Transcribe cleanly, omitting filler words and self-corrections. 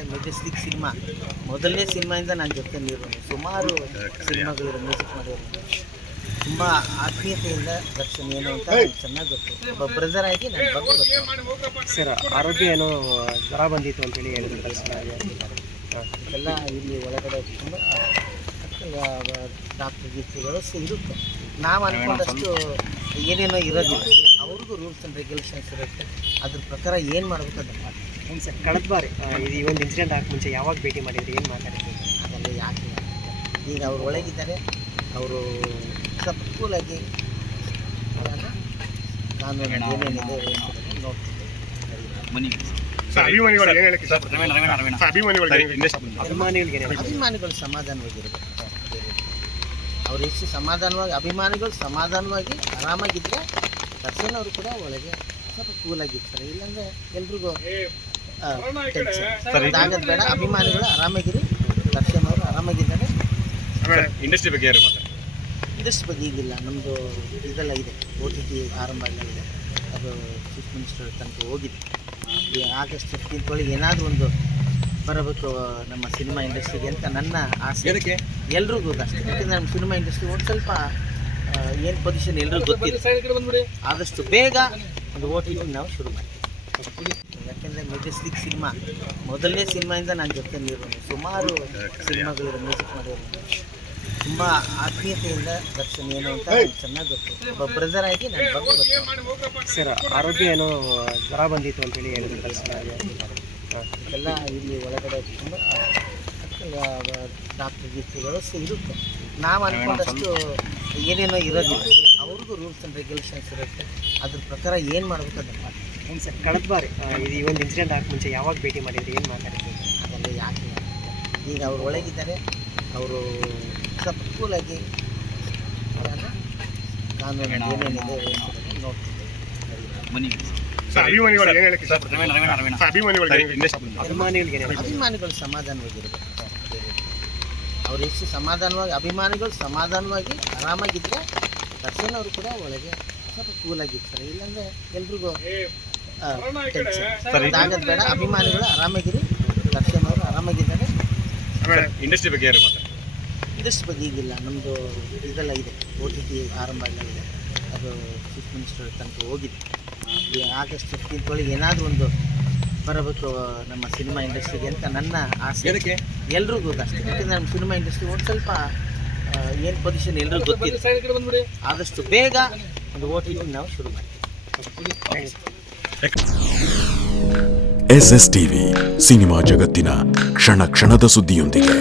ಯಾಕೆಂದರೆ Majestic cinema ಮೊದಲನೇ ಸಿನಿಮಾಯಿಂದ ನನ್ನ ಜೊತೆ ನೀರೋನು ಸುಮಾರು ಸಿನಿಮಾಗಳಿರೋ ಮ್ಯೂಸಿಕ್ ಮಾಡಿರೋನು ತುಂಬ ಆತ್ಮೀಯತೆಯಿಂದ ದರ್ಶನ್ ಏನು ಅಂತ ಚೆನ್ನಾಗಿ ಗೊತ್ತು. ಒಬ್ಬ ಬ್ರದರ್ ಆಗಿ ನನ್ನ ಬಗ್ಗೆ ಗೊತ್ತು. ಸರ್ ಆರೋಗ್ಯ ಏನೋ ಜ್ವರ ಬಂದಿತ್ತು ಅಂತೇಳಿ ಹೇಳಿದ್ರು ದರ್ಶನ. ಎಲ್ಲ ಇಲ್ಲಿ ಒಳಗಡೆ ತುಂಬ ಡಾಕ್ಟರ್ ಗೀತೆಗಳು ಇರುತ್ತೆ. ನಾವು ಅಂದ್ಕೊಂಡಷ್ಟು ಏನೇನೋ ಇರೋದಿಲ್ಲ. ಅವ್ರಿಗೂ ರೂಲ್ಸ್ ಆ್ಯಂಡ್ ರೆಗ್ಯುಲೇಷನ್ಸ್ ಇರುತ್ತೆ. ಅದ್ರ ಪ್ರಕಾರ ಏನು ಮಾಡಬೇಕು ಅದನ್ನು ಮಾಡಿ. ಏನು ಸರ್ ಕಳೆದ ಬಾರಿ ಈ ಒಂದು ಇನ್ಸಿಡೆಂಟ್ ಆಗಿ ಮುಂಚೆ ಯಾವಾಗ ಭೇಟಿ ಮಾಡಿದ್ರಿ, ಏನು ಮಾತಾಡಿದ್ರಿ? ಅದೆಲ್ಲ ಯಾಕೆ ಈಗ ಅವ್ರು ಒಳಗಿದ್ದಾರೆ. ಅವರು ಸ್ವಲ್ಪ ಕೂಲಾಗಿ ಕಾನೂನು ಏನೇನಿದೆ ನೋಡ್ತಿದ್ದೆ. ಅಭಿಮಾನಿಗಳು ಸಮಾಧಾನವಾಗಿರ್ಬೇಕು. ಅವ್ರು ಎಷ್ಟು ಸಮಾಧಾನವಾಗಿ ಅಭಿಮಾನಿಗಳು ಸಮಾಧಾನವಾಗಿ ಆರಾಮಾಗಿದ್ದರೆ ದರ್ಶನ್ ಅವರು ಕೂಡ ಒಳಗೆ ಸ್ವಲ್ಪ ಕೂಲಾಗಿರ್ತಾರೆ. ಇಲ್ಲಾಂದರೆ ಎಲ್ರಿಗೂ ಆಗದು ಬೇಡ. ಅಭಿಮಾನಿಗಳು ಆರಾಮಾಗಿರಿ. ದರ್ಶನ್ ಅವರು ಆರಾಮಾಗಿದ್ದಾರೆ. ಇಂಡಸ್ಟ್ರಿ ಬಗ್ಗೆ ಯಾರು ಮಾತಾಡ್ತಾರೆ? ಇಂಡಸ್ಟ್ರಿ ಬಗ್ಗೆ ಈಗಿಲ್ಲ. ನಮ್ಮದು ಇದೆಲ್ಲ ಇದೆ, OTT ಆರಂಭ ಇದೆ. ಅದು ಚೀಫ್ ಮಿನಿಸ್ಟರ್ ತನಕ ಹೋಗಿದೆ. ಈ ಆಗಸ್ಟ್ 15 ಒಳಗೆ ಏನಾದರೂ ಒಂದು ಬರಬೇಕು ನಮ್ಮ ಸಿನಿಮಾ ಇಂಡಸ್ಟ್ರಿಗೆ ಅಂತ ನನ್ನ ಆಸೆ. ಎಲ್ರಿಗೂ ಅಷ್ಟೇ. ಯಾಕೆಂದರೆ ನಮ್ಮ ಸಿನಿಮಾ ಇಂಡಸ್ಟ್ರಿ ಒಂದು ಸ್ವಲ್ಪ ಏನು ಪೊಸಿಷನ್ ಎಲ್ರಿಗೂ ಗೊತ್ತಿದೆ. ಆದಷ್ಟು ಬೇಗ ಒಂದು OTT ನಾವು ಶುರು ಮಾಡ್ತೀವಿ. ಯಾಕೆಂದರೆ ಮೆಜೆಸ್ಟಿಕ್ ಸಿನಿಮಾ ಮೊದಲನೇ ಸಿನಿಮಾಯಿಂದ ನನ್ನ ಜೊತೆ ನೀರೋನು ಸುಮಾರು ಸಿನಿಮಾಗಳಿರೋ ಮ್ಯೂಸಿಕ್ ಮಾಡಿರೋನು ತುಂಬ ಆತ್ಮೀಯತೆಯಿಂದ ದರ್ಶನ್ ಏನು ಅಂತ ಚೆನ್ನಾಗಿ ಗೊತ್ತು. ಒಬ್ಬ ಬ್ರದರ್ ಆಗಿ ನನ್ನ ಬಗ್ಗೆ ಗೊತ್ತು. ಸರ್ ಆರೋಗ್ಯ ಏನೋ ಜ್ವರ ಬಂದಿತ್ತು ಅಂತೇಳಿ ಹೇಳಿದ್ರು ದರ್ಶನ. ಎಲ್ಲ ಇಲ್ಲಿ ಒಳಗಡೆ ತುಂಬ ಡಾಕ್ಟರ್ ಗೀತೆಗಳು ಇರುತ್ತೆ. ನಾವು ಅಂದ್ಕೊಂಡಷ್ಟು ಏನೇನೋ ಇರೋದಿಲ್ಲ. ಅವ್ರಿಗೂ ರೂಲ್ಸ್ ಆ್ಯಂಡ್ ರೆಗ್ಯುಲೇಷನ್ಸ್ ಇರುತ್ತೆ. ಅದ್ರ ಪ್ರಕಾರ ಏನು ಮಾಡಬೇಕು ಅದನ್ನು ಮಾಡಿ. ಏನು ಸರ್ ಕಳೆದ ಬಾರಿ ಈ ಒಂದು ಇನ್ಸಿಡೆಂಟ್ ಆಗಿ ಮುಂಚೆ ಯಾವಾಗ ಭೇಟಿ ಮಾಡಿದ್ರಿ, ಏನು ಮಾತಾಡಿದ್ರಿ? ಅದೆಲ್ಲ ಯಾಕೆ ಈಗ ಅವ್ರು ಒಳಗಿದ್ದಾರೆ. ಅವರು ಸ್ವಲ್ಪ ಕೂಲಾಗಿ ಕಾನೂನು ಏನೇನಿದೆ ನೋಡ್ತಿದ್ದೆ. ಅಭಿಮಾನಿಗಳು ಸಮಾಧಾನವಾಗಿರ್ಬೇಕು. ಅವ್ರು ಎಷ್ಟು ಸಮಾಧಾನವಾಗಿ ಅಭಿಮಾನಿಗಳು ಸಮಾಧಾನವಾಗಿ ಆರಾಮಾಗಿದ್ದರೆ ದರ್ಶನ್ ಅವರು ಕೂಡ ಒಳಗೆ ಸ್ವಲ್ಪ ಕೂಲಾಗಿರ್ತಾರೆ. ಇಲ್ಲಾಂದರೆ ಎಲ್ರಿಗೂ ಆಗದು ಬೇಡ. ಅಭಿಮಾನಿಗಳು ಆರಾಮಾಗಿರಿ. ದರ್ಶನ್ ಅವರು ಆರಾಮಾಗಿದ್ದಾರೆ. ಇಂಡಸ್ಟ್ರಿ ಬಗ್ಗೆ ಯಾರು ಮಾತಾಡ್ತಾರೆ? ಇಂಡಸ್ಟ್ರಿ ಬಗ್ಗೆ ಈಗಿಲ್ಲ. ನಮ್ಮದು ಇದೆಲ್ಲ ಇದೆ, OTT ಆರಂಭ ಇದೆ. ಅದು ಚೀಫ್ ಮಿನಿಸ್ಟರ್ ತನಕ ಹೋಗಿದೆ. ಈ ಆಗಸ್ಟ್ 15 ಒಳಗೆ ಏನಾದರೂ ಒಂದು ಬರಬೇಕು ನಮ್ಮ ಸಿನಿಮಾ ಇಂಡಸ್ಟ್ರಿಗೆ ಅಂತ ನನ್ನ ಆಸೆ. ಎಲ್ರಿಗೂ ಅಷ್ಟೇ. ಯಾಕೆಂದರೆ ನಮ್ಮ ಸಿನಿಮಾ ಇಂಡಸ್ಟ್ರಿ ಒಂದು ಸ್ವಲ್ಪ ಏನು ಪೊಸಿಷನ್ ಎಲ್ರಿಗೂ ಗೊತ್ತಿದೆ. ಆದಷ್ಟು ಬೇಗ ಒಂದು OTT ನಾವು ಶುರು ಮಾಡ್ತೀವಿ. SS TV ಸಿನಿಮಾ ಜಗತ್ತಿನ ಕ್ಷಣ ಕ್ಷಣದ ಸುದ್ದಿಯೊಂದಿಗೆ.